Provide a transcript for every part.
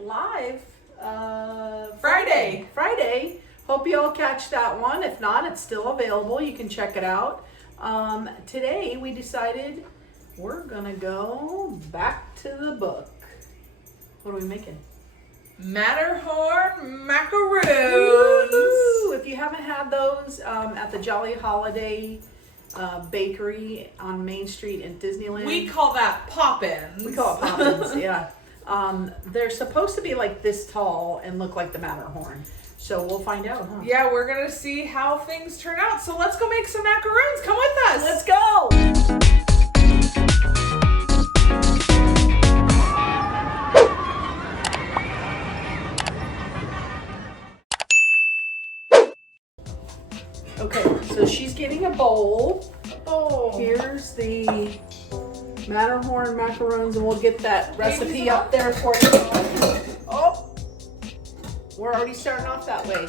live Friday. Hope you all catch that one. If not, it's still available. You can check it out. Today we decided we're gonna go back to the book. What are we making? Matterhorn Macaroons. Woo-hoo! If you haven't had those at the Jolly Holiday Bakery on Main Street in Disneyland. We call that Poppins. We call it Poppins, yeah. They're supposed to be like this tall and look like the Matterhorn. So we'll find out, huh? Yeah, we're going to see how things turn out. So let's go make some macaroons. Come with us. Let's go. Okay, so she's getting a bowl. Here's the Matterhorn macaroons, and we'll get that recipe up there for you. Oh, we're already starting off that way.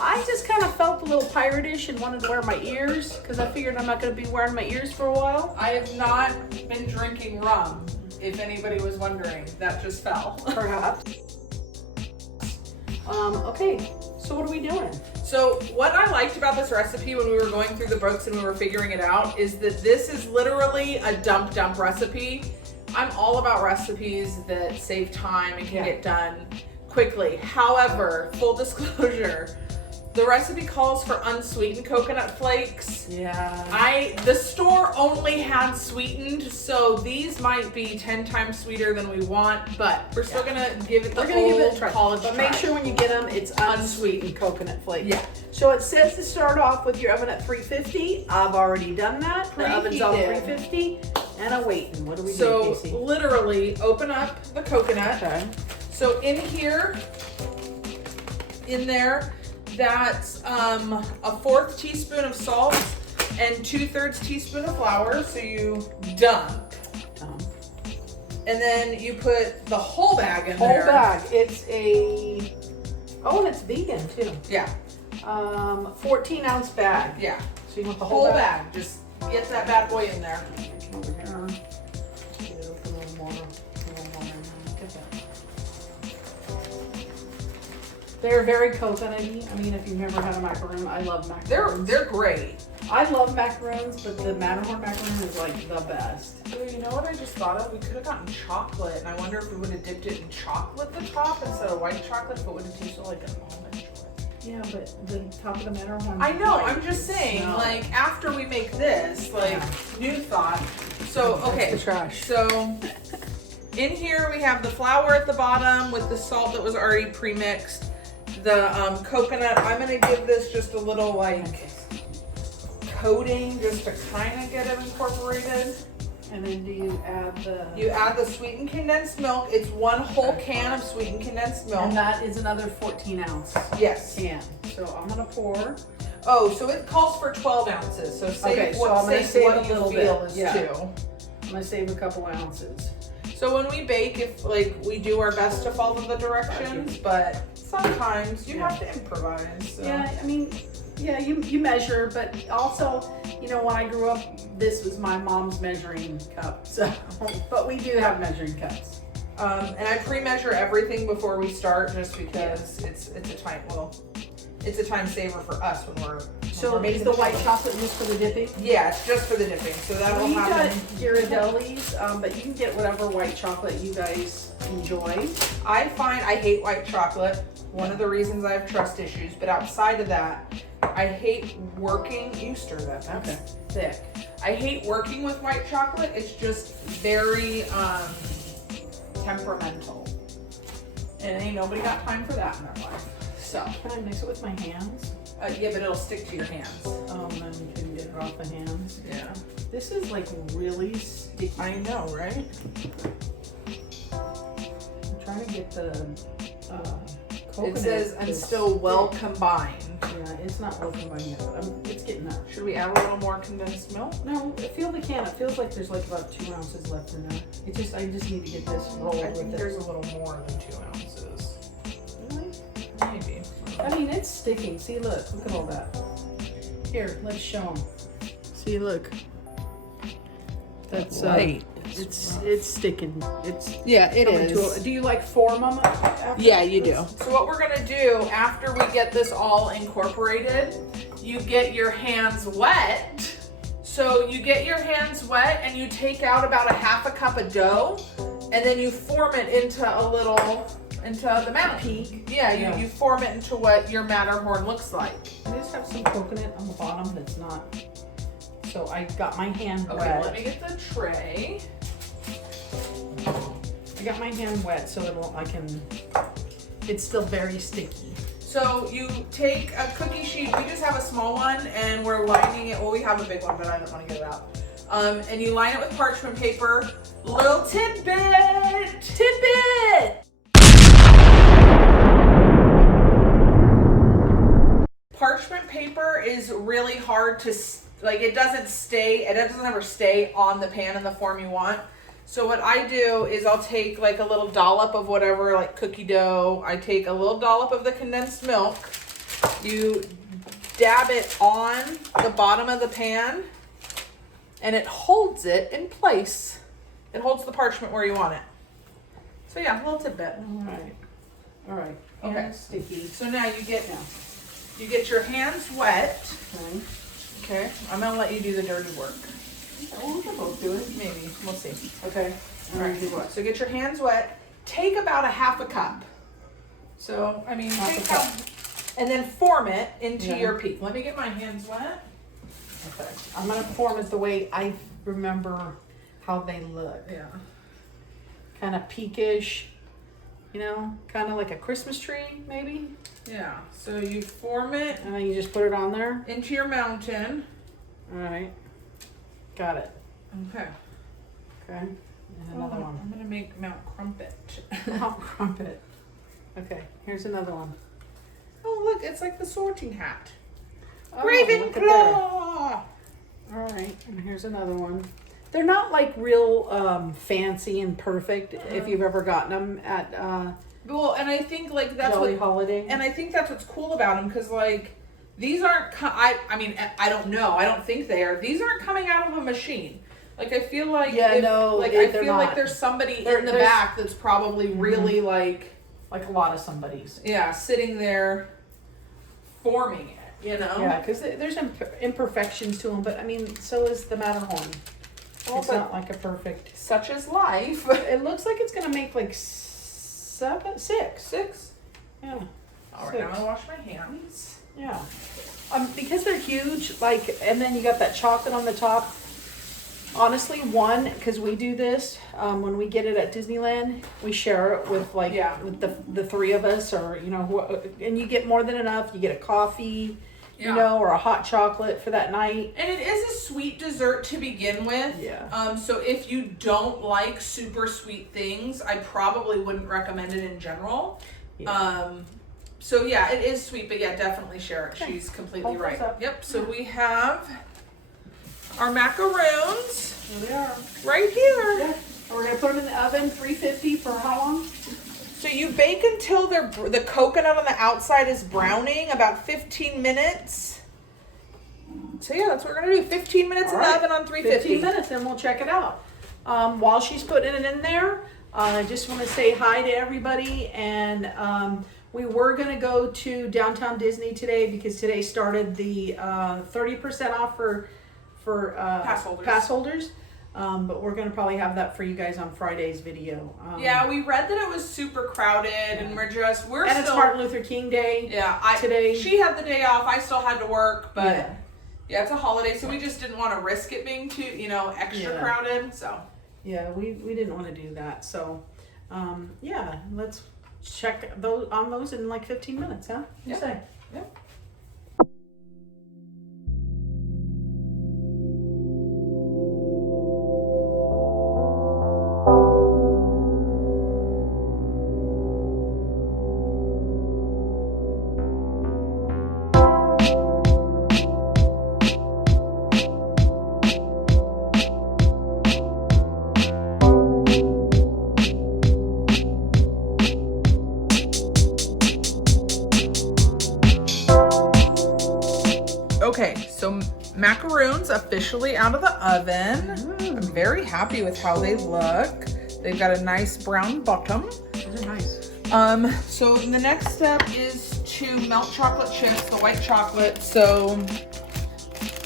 I just kind of felt a little pirate-ish and wanted to wear my ears because I figured I'm not going to be wearing my ears for a while. I have not been drinking rum, if anybody was wondering. That just fell. Perhaps. Okay, so what are we doing? So what I liked about this recipe when we were going through the books and we were figuring it out is that this is literally a dump recipe. I'm all about recipes that save time and can get done quickly. However, full disclosure, the recipe calls for unsweetened coconut flakes. Yeah. The store only had sweetened, so these might be 10 times sweeter than we want, but we're still gonna give it the old college try. But make sure when you get them, it's unsweetened coconut flakes. Yeah. So it says to start off with your oven at 350. I've already done that. The oven's on 350 and I'm waiting. What do we do, Casey? So literally open up the coconut. Okay. So in here, in there, that's a 1/4 teaspoon of salt and 2/3 teaspoon of flour. So you dump. And then you put the whole bag in there. Whole bag. It's and it's vegan too. Yeah. 14-ounce bag. Yeah. So you want the Whole bag. Just get that bad boy in there. Over here. Get it a little more. Get that. They're very coconutty. I mean, if you've never had a macaroon, I love macaroons. They're great. I love macaroons, but the Matterhorn macaroon is like the best. Ooh, you know what I just thought of? We could have gotten chocolate, and I wonder if we would have dipped it in chocolate at the top instead of white chocolate, if it would have tasted like an almond joy. Yeah, but the top of the Matterhorn. I know, I'm just saying, like, after we make this, like, new thought. So, okay. That's the trash. So, in here we have the flour at the bottom with the salt that was already pre-mixed. The coconut, I'm going to give this just a little, like, coating just to kind of get it incorporated. And then do you add the... You add the sweetened condensed milk. It's 1 whole can of sweetened condensed milk. And that is another 14-ounce can. So I'm going to pour. Oh, so it calls for 12 ounces. So save what you feel is 2. I'm going to save a couple ounces. So when we bake, if we do our best to follow the directions, but sometimes you have to improvise. So. Yeah, I mean, yeah, you measure, but also, you know, when I grew up, this was my mom's measuring cup. So, but we do have measuring cups. And I pre-measure everything before we start, just because it's a time saver for us when we're. So is the white chocolate just for the dipping? Yeah, it's just for the dipping. So that'll happen. We've got Ghirardelli's, but you can get whatever white chocolate you guys enjoy. I find I hate white chocolate. One of the reasons I have trust issues, but outside of that, I hate working. You stir that. That's thick. I hate working with white chocolate. It's just very temperamental, and ain't nobody got time for that in their life. So can I mix it with my hands? Yeah, but it'll stick to your hands. Then you can get it off the hands. Yeah. This is like really sticky. I know, right? I'm trying to get the coconut. It says, and still well combined. Yeah, it's not well combined yet, but it's getting there. Should we add a little more condensed milk? No, feel the can. It feels like there's like about 2 ounces left in there. I just need to get this rolled. I think there's a little more than 2 ounces. Really? Maybe. I mean, it's sticking. See, look at all that. Here, let's show them. See, look. That's light. It's sticking. It's it is. Do you like form them? Yeah, you do. So what we're gonna do after we get this all incorporated, you get your hands wet. So you get your hands wet and you take out about a half a cup of dough, and then you form it into the mountain. Peak. Yeah, you form it into what your Matterhorn looks like. I just have some coconut on the bottom that's not. So I got my hand Okay, wet. let me get the tray. I got my hand wet so it's still very sticky. So you take a cookie sheet. We just have a small one, and we're lining it. Well, we have a big one, but I don't want to get it out. And you line it with parchment paper. Little tidbit. Parchment paper is really hard to it doesn't ever stay on the pan in the form you want. So what I do is I'll take like a little dollop of whatever, like cookie dough. I take a little dollop of the condensed milk. You dab it on the bottom of the pan, and it holds it in place. It holds the parchment where you want it. So yeah, a little tidbit. All right. Okay. Hands sticky. So now you get your hands wet. Okay. I'm gonna let you do the dirty work. Oh, we can both do it. Maybe. We'll see. Okay. All right. So get your hands wet. Take about a half a cup. So, I mean, Half take a cup. and then form it into Yeah. your peak. Let me get my hands wet. Okay. I'm gonna form it the way I remember how they look. Yeah. Kind of peakish, kind of like a Christmas tree, maybe. Yeah. So you form it And then you just put it on there. into your mountain. All right. Got it. Okay. Okay. And another one. I'm gonna make Mount Crumpet. Mount Crumpet. Okay. Here's another one. Oh, look! It's like the sorting hat. Oh, look at there. Ravenclaw. All right. And here's another one. They're not like real fancy and perfect if you've ever gotten them at Well, and I think like that's Jolly what, Holiday. and I think that's what's cool about them, because like these aren't. I mean, I don't know. I don't think they are. These aren't coming out of a machine. Like I feel like I they're feel like not. there's somebody There's- in the back that's probably really like a lot of somebody's. sitting there forming it. Yeah, because there's imperfections to them, but I mean, so is the Matterhorn. Well, It's but not like a perfect. such is life. It looks like it's gonna make like six. 6. Yeah, All right, now I'm gonna wash my hands. yeah. Because they're huge, and then you got that chocolate on the top. Honestly, because we do this when we get it at Disneyland, we share it with with the three of us, or and you get more than enough. You get a coffee, or a hot chocolate for that night. And it is a sweet dessert to begin with. Yeah. So if you don't like super sweet things, I probably wouldn't recommend it in general. Yeah. So yeah, it is sweet, but yeah, definitely share it. Okay. She's completely Hold right. those up. Yep. So we have our macaroons Here they are. right here. Yeah. We're gonna put them in the oven, 350 for how long? So you bake until the coconut on the outside is browning, about 15 minutes. So yeah, that's what we're gonna do. 15 minutes in the oven on 350. 15 minutes, and we'll check it out. While she's putting it in there, I just want to say hi to everybody. And we were going to go to Downtown Disney today because today started the 30% off for pass holders. But we're going to probably have that for you guys on Friday's video. Yeah, we read that it was super crowded, and it's Martin Luther King Day. Yeah, today. She had the day off. I still had to work, but Yeah. it's a holiday, so we just didn't want to risk it being too, extra crowded. So yeah, we didn't want to do that. So let's check those in like 15 minutes, huh? You say? Yep. Okay, so macaroons, officially out of the oven. I'm very happy with how they look. They've got a nice brown bottom. Those are nice. So the next step is to melt chocolate chips, the white chocolate. So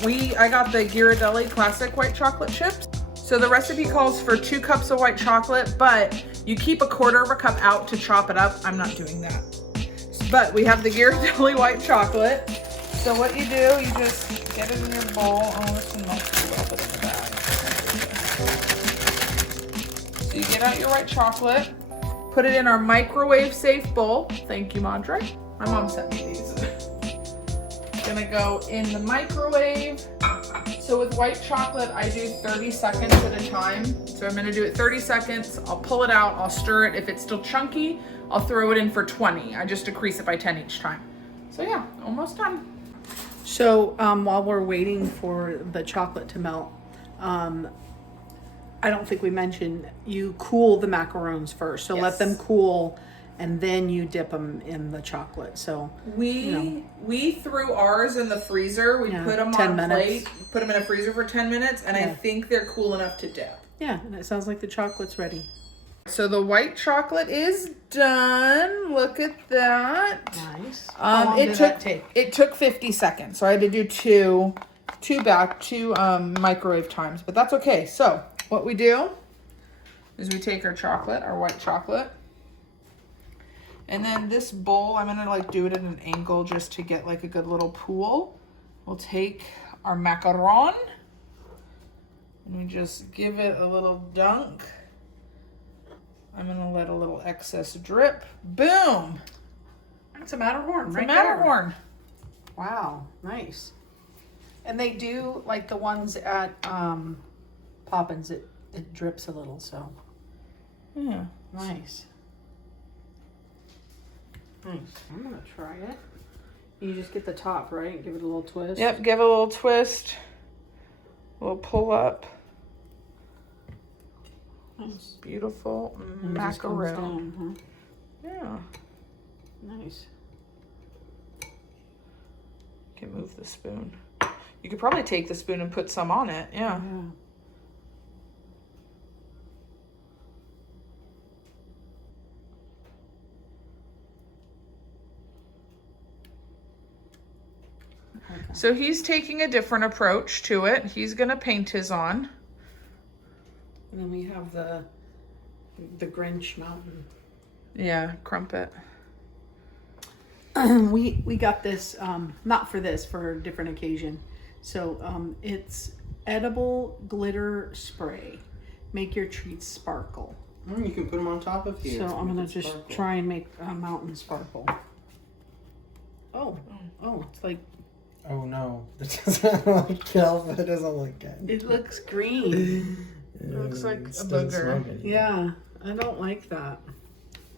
I got the Ghirardelli classic white chocolate chips. So the recipe calls for 2 cups of white chocolate, but you keep a 1/4 of a cup out to chop it up. I'm not doing that. But we have the Ghirardelli white chocolate. So what you do, you just get it in your bowl. Oh, this one melts a little bit in the bag. So you get out your white chocolate, put it in our microwave safe bowl. Thank you, Madre. My mom sent me these. Gonna go in the microwave. So with white chocolate, I do 30 seconds at a time. So I'm gonna do it 30 seconds. I'll pull it out, I'll stir it. If it's still chunky, I'll throw it in for 20. I just decrease it by 10 each time. So yeah, almost done. So while we're waiting for the chocolate to melt, I don't think we mentioned you cool the macaroons first. So let them cool, and then you dip them in the chocolate. So we threw ours in the freezer. We put them on a plate, put them in a freezer for 10 minutes, and I think they're cool enough to dip. Yeah, and it sounds like the chocolate's ready. So the white chocolate is done. Look at that. Nice. How long did that take? It took 50 seconds. So I had to do two microwave times, but that's okay. So what we do is we take our chocolate, our white chocolate, and then this bowl, I'm gonna like do it at an angle just to get like a good little pool. We'll take our macaron and we just give it a little dunk. I'm gonna let a little excess drip. Boom! It's a Matterhorn, It's right a Matterhorn. There. Wow, nice. And they do like the ones at Poppins. It drips a little, so Yeah, nice. Nice. I'm gonna try it. You just get the top, right? Give it a little twist. Yep. Give it a little twist. A little pull up. Nice. Beautiful And it just comes macaron. down, Yeah. Nice. Can move the spoon. You could probably take the spoon and put some on it. Yeah. Okay. So he's taking a different approach to it. He's gonna paint his on. And then we have the Grinch mountain. Yeah, crumpet. We got this not for this, for a different occasion. So it's edible glitter spray. Make your treats sparkle. You can put them on top of here. So I'm gonna just try and make a mountain sparkle. Oh, it's like, Oh no, it doesn't look good. It doesn't look good. it looks green. It looks like a Still booger. smoking. Yeah, I don't like that.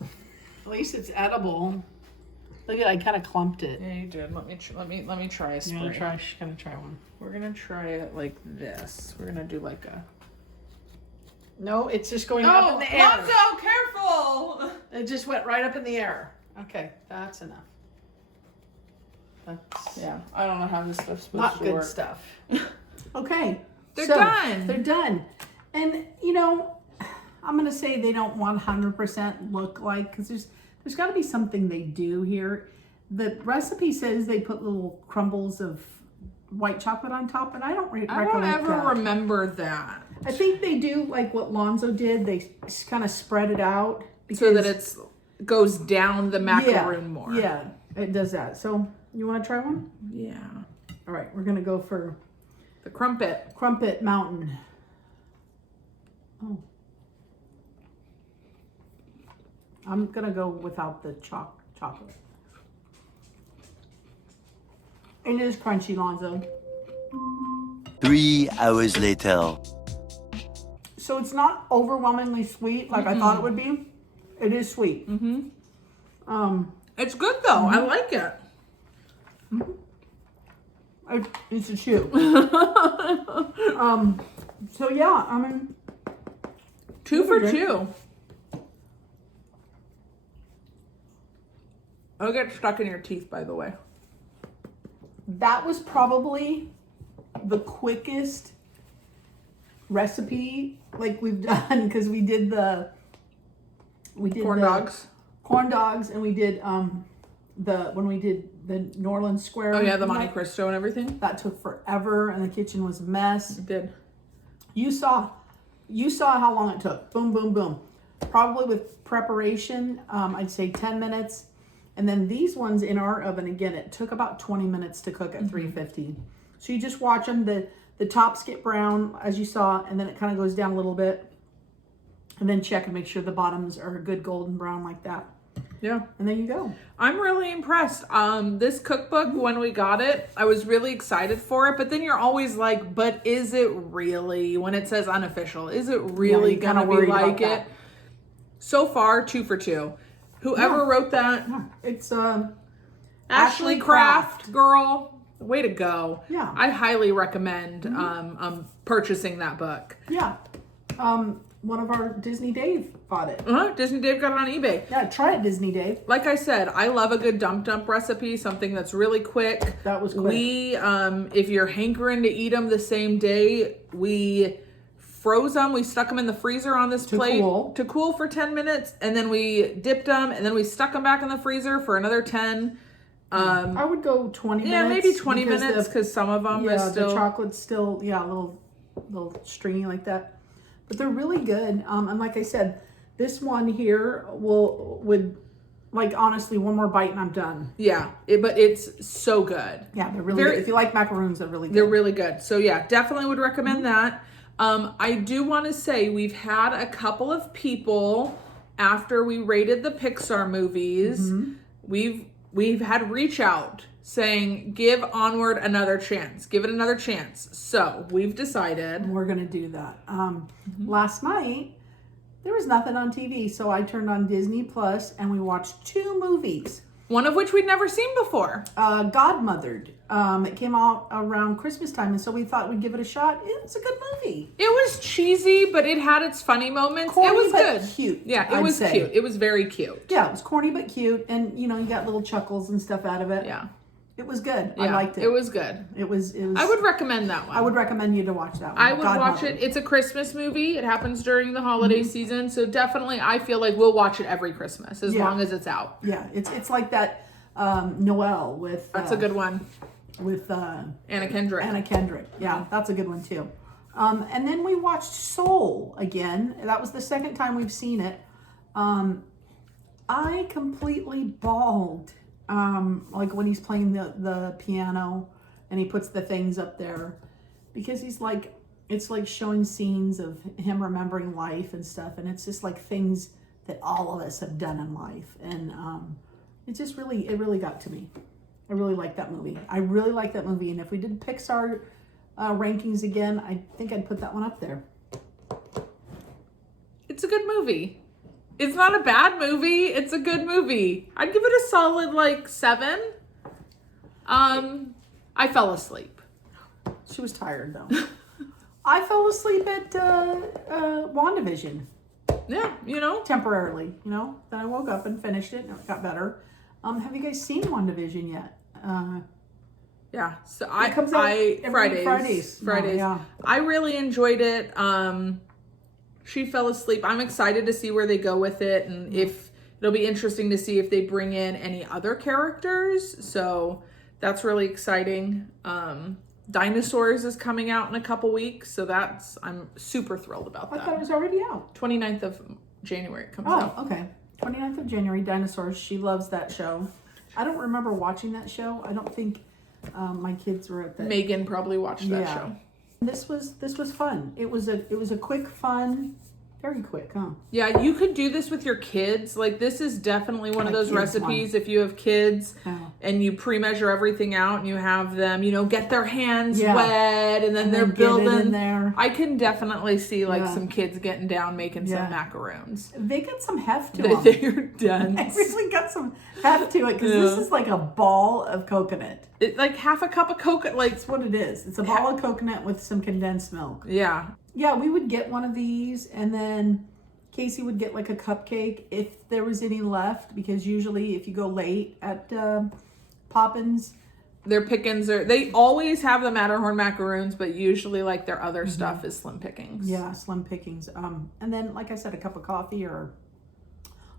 At least it's edible. Look at, I kind of clumped it. Yeah, you did. Let me try a spray. She's gonna try one. We're gonna try it like this. We're gonna do like a. No, it's just going up in the air. Lonzo, careful! It just went right up in the air. Okay, that's enough. That's Yeah, I don't know how this stuff's supposed not to good work. stuff. Okay, They're so, done. They're done. And you know, I'm gonna say they don't 100% look like, because there's got to be something they do here. The recipe says they put little crumbles of white chocolate on top, and I don't I don't ever remember that. I think they do like what Lonzo did. They kind of spread it out So that it goes down the macaroon more. Yeah, it does that. So you want to try one? Yeah. All right, we're gonna go for The crumpet. Crumpet Mountain. Oh. I'm gonna go without the chocolate. It is crunchy, Lonzo. 3 hours later. So it's not overwhelmingly sweet like I thought it would be. It is sweet. It's good though. I like it. It's a chew. So yeah, I mean, 2 for 2. It'll get stuck in your teeth, by the way. that was probably the quickest recipe like we've done, because we did Corn dogs. Corn dogs, and we did when we did the New Orleans Square. Oh yeah, the Monte Cristo and everything. That took forever, and the kitchen was a mess. It did. You saw how long it took. Boom, boom, boom. Probably with preparation, I'd say 10 minutes. And then these ones in our oven, again, it took about 20 minutes to cook at 350. So you just watch them. The tops get brown, as you saw, and then it kind of goes down a little bit. And then check and make sure the bottoms are a good golden brown like that. Yeah. And there you go. I'm really impressed. This cookbook, when we got it, I was really excited for it. But then you're always like, but is it really, when it says unofficial, is it really going to be like it? So far, 2 for 2. Whoever wrote that, it's Ashley Craft, girl, way to go. Yeah. I highly recommend purchasing that book. Yeah. One of our Disney Dave bought it. Disney Dave got it on eBay. Yeah, try it, Disney Dave. Like I said, I love a good dump recipe, something that's really quick. That was quick. We, if you're hankering to eat them the same day, we froze them. We stuck them in the freezer on this plate to cool for 10 minutes, and then we dipped them, and then we stuck them back in the freezer for another 10. I would go 20 minutes. Yeah, maybe 20 minutes, because some of them are still... the chocolate's still, a little stringy like that. But they're really good. And like I said, this one here would like, honestly, one more bite and I'm done. Yeah, but it's so good. Yeah, they're really good. If you like macaroons, they're really good. They're really good. So yeah, definitely would recommend that. I do want to say we've had a couple of people after we rated the Pixar movies, we've had reach out saying, give Onward another chance. Give it another chance. So we've decided we're going to do that. Last night, there was nothing on TV, so I turned on Disney Plus and we watched 2 movies. One of which we'd never seen before. Godmothered. It came out around Christmas time, and so we thought we'd give it a shot. It was a good movie. It was cheesy, but it had its funny moments. Corny, it was but good. Cute. Yeah, it was cute. It was very cute. Yeah, it was corny but cute, and you got little chuckles and stuff out of it. Yeah. It was good. Yeah, I liked it. It was good. It was. I would recommend that one. I would recommend you to watch that one. I would watch it. It's a Christmas movie. It happens during the holiday season, so definitely I feel like we'll watch it every Christmas as long as it's out. Yeah, it's like that Noel with. That's a good one. With Anna Kendrick. Anna Kendrick. Yeah, that's a good one too. And then we watched Soul again. That was the second time we've seen it. I completely bawled. Like when he's playing the piano and he puts the things up there, because it's like showing scenes of him remembering life and stuff, and it's just like things that all of us have done in life, and it really got to me. I really like that movie. And if we did Pixar rankings again, I think I'd put that one up there. It's a good movie. It's not a bad movie. It's a good movie. I'd give it a solid 7. I fell asleep. She was tired though. I fell asleep at WandaVision. Yeah, temporarily. Then I woke up and finished it, and it got better. Have you guys seen WandaVision yet? Yeah. So it comes out every Fridays. Oh, yeah. I really enjoyed it. She fell asleep. I'm excited to see where they go with it, and if it'll be interesting to see if they bring in any other characters. So that's really exciting. Dinosaurs is coming out in a couple weeks, so I'm super thrilled about that. I thought it was already out. 29th of January it comes out. Oh, okay. 29th of January, Dinosaurs. She loves that show. I don't remember watching that show. I don't think my kids were at that. Megan probably watched that show. This was fun. It was a quick fun, very quick, huh? Yeah, you could do this with your kids. Like, this is definitely one of those recipes if you have kids and you pre-measure everything out and you have them, get their hands wet and then they're building in there. I can definitely see some kids getting down making some macaroons. They got some heft to them. They're done. They really got some heft to it, because this is like a ball of coconut. It's like half a cup of coconut. That's what it is. It's a ball of coconut with some condensed milk. Yeah. Yeah, we would get one of these, and then Casey would get like a cupcake if there was any left, because usually if you go late at Poppins, their pickings are, they always have the Matterhorn Macaroons, but usually like their other stuff is slim pickings. Yeah, slim pickings. And then, like I said, a cup of coffee or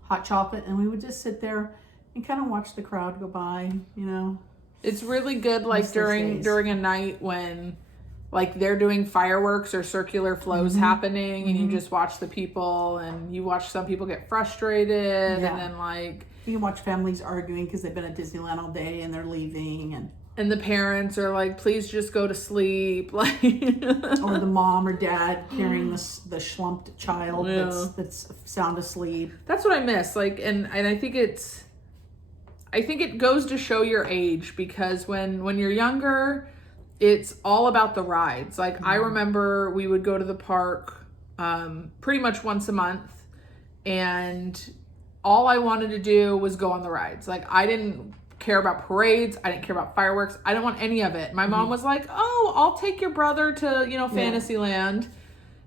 hot chocolate, and we would just sit there and kind of watch the crowd go by, you know. It's really good, like during a night when like they're doing fireworks or circular flows happening, and you just watch the people, and you watch some people get frustrated, and then like you can watch families arguing because they've been at Disneyland all day and they're leaving, and the parents are like, please just go to sleep, like or the mom or dad carrying the schlumped child that's sound asleep. That's what I miss. Like, and I think it goes to show your age, because when you're younger, it's all about the rides. Like I remember we would go to the park pretty much once a month, and all I wanted to do was go on the rides. Like I didn't care about parades. I didn't care about fireworks. I didn't want any of it. My mom was like, oh, I'll take your brother to, you know, Fantasyland,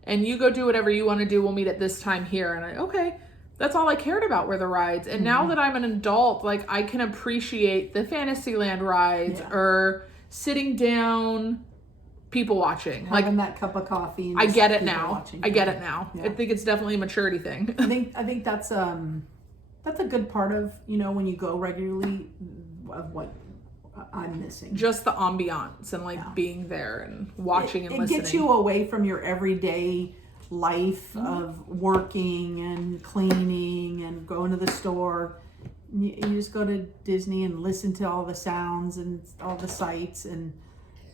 and you go do whatever you want to do. We'll meet at this time here. And okay. That's all I cared about were the rides. And now that I'm an adult, like I can appreciate the Fantasyland rides or sitting down, people watching. Having like that cup of coffee. And I get it now. I get it now. Yeah. I think it's definitely a maturity thing. I think that's a good part of, you know, when you go regularly, of what I'm missing. Just the ambiance and like being there and watching and listening. It gets you away from your everyday life of working and cleaning and going to the store. You just go to Disney and listen to all the sounds and all the sights, and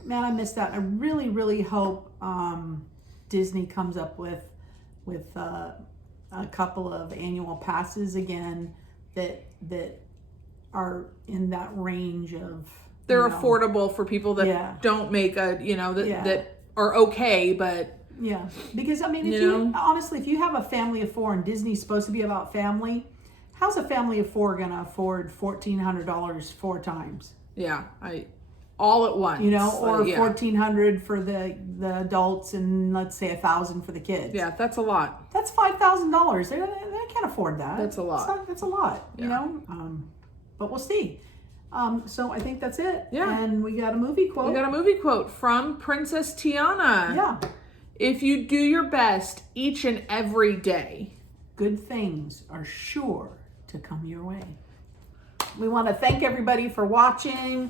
man, I miss that. I really, really hope Disney comes up with a couple of annual passes again that are in that range of, they're affordable for people that don't make a, you know, that are okay, but yeah, because I mean, if you honestly, if you have a family of four and Disney's supposed to be about family, how's a family of four gonna afford $1,400 4 times? Yeah, all at once, you know, or $1,400 for the adults and let's say $1,000 for the kids. Yeah, that's a lot. That's $5,000. They can't afford that. That's a lot. That's a lot. You know, but we'll see. So I think that's it. Yeah, and we got a movie quote. We got a movie quote from Princess Tiana. Yeah. If you do your best each and every day, good things are sure to come your way. We want to thank everybody for watching.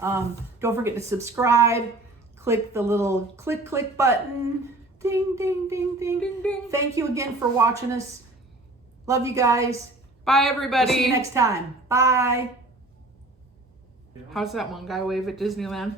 Don't forget to subscribe. Click the little click button. Ding, ding, ding, ding, ding, ding. Thank you again for watching us. Love you guys. Bye, everybody. We'll see you next time. Bye. How's that one guy wave at Disneyland?